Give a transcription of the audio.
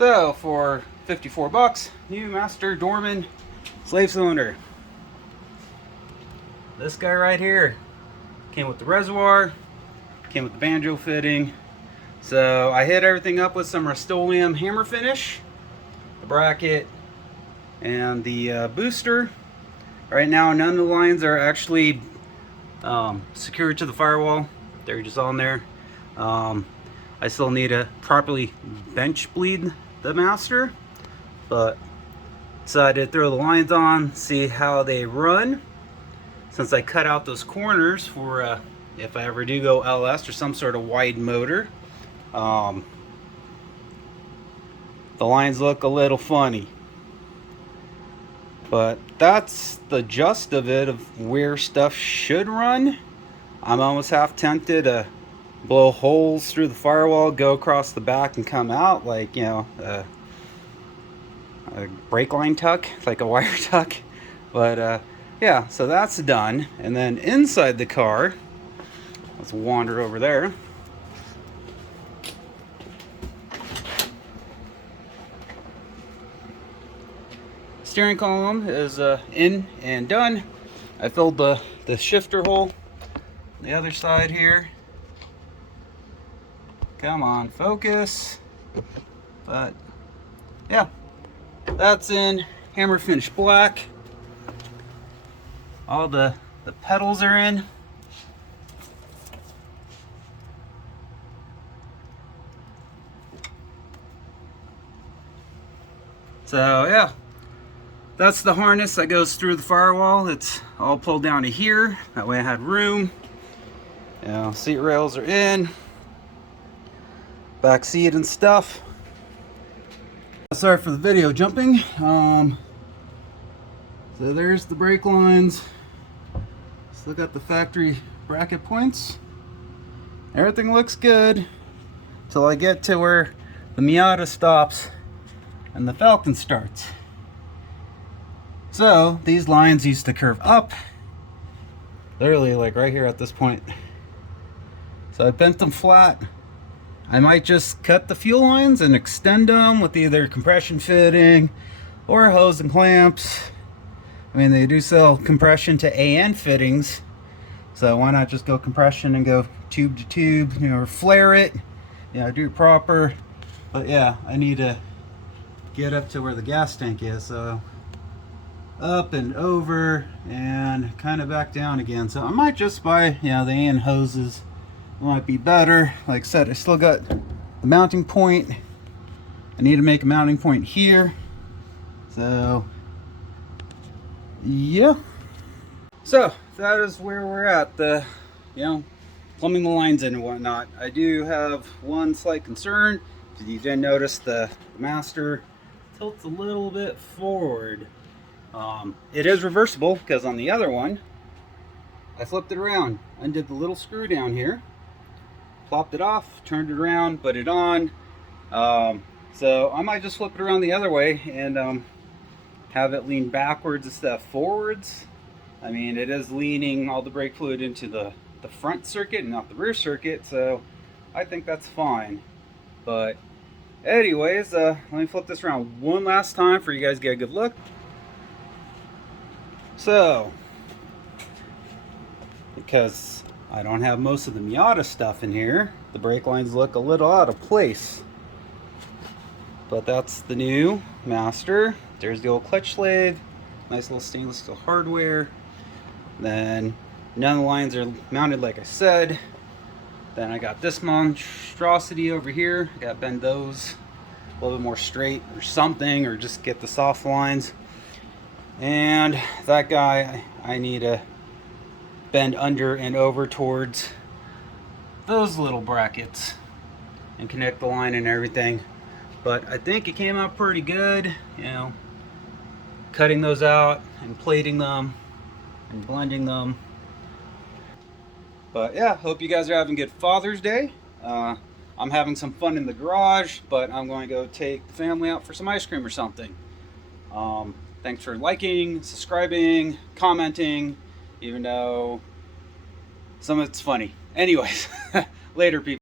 So for 54 bucks, new Master Dorman slave cylinder. This guy right here came with the reservoir, came with the banjo fitting. So I hit everything up with some Rust-Oleum hammer finish, the bracket, and the booster. Right now, none of the lines are actually secured to the firewall. They're just on there. I still need to properly bench bleed the master, but decided to throw the lines on, see how they run. Since I cut out those corners for if I ever do go LS or some sort of wide motor, the lines look a little funny. But that's the gist of it, of where stuff should run. I'm almost half tempted to blow holes through the firewall, go across the back and come out like, you know, a brake line tuck, like a wire tuck. But yeah, so that's done. And then inside the car, let's wander over there. Steering column is in and done. I filled the shifter hole on the other side here. Come on, focus. But yeah, that's in hammer finish black. All the pedals are in. So yeah, that's the harness that goes through the firewall. It's all pulled down to here. That way I had room. You know, seat rails are in. Back seat and stuff. Sorry for the video jumping. So there's the brake lines. Still got the factory bracket points. Everything looks good till I get to where the Miata stops and the Falcon starts. So these lines used to curve up, literally like right here at this point. So I bent them flat. I might just cut the fuel lines and extend them with either compression fitting or hose and clamps. I mean, they do sell compression to AN fittings, so why not just go compression and go tube to tube, you know, or flare it, you know, do it proper. But yeah, I need to get up to where the gas tank is, so up and over and kind of back down again. So I might just buy, you know, the AN hoses. Might be better. Like I said, I still got the mounting point. I need to make a mounting point here. So yeah, so that is where we're at, the, you know, plumbing the lines in and whatnot. I do have one slight concern. You didn't notice the master tilts a little bit forward. It is reversible, because on the other one I flipped it around, undid the little screw down here, plopped it off, turned it around, put it on. So I might just flip it around the other way and have it lean backwards instead of forwards. I mean, it is leaning all the brake fluid into the front circuit and not the rear circuit, so I think that's fine. But anyways, let me flip this around one last time for you guys to get a good look. So, because I don't have most of the Miata stuff in here, the brake lines look a little out of place. But that's the new Master. There's the old clutch slave, nice little stainless steel hardware. Then none of the lines are mounted like I said. Then I got this monstrosity over here. I got to bend those a little bit more straight or something, or just get the soft lines. And that guy, I need to bend under and over towards those little brackets and connect the line and everything. But I think it came out pretty good, you know, cutting those out and plating them and blending them. But yeah, hope you guys are having a good Father's Day. I'm having some fun in the garage, but I'm going to go take the family out for some ice cream or something. Thanks for liking, subscribing, commenting, even though some of it's funny. Anyways, later people.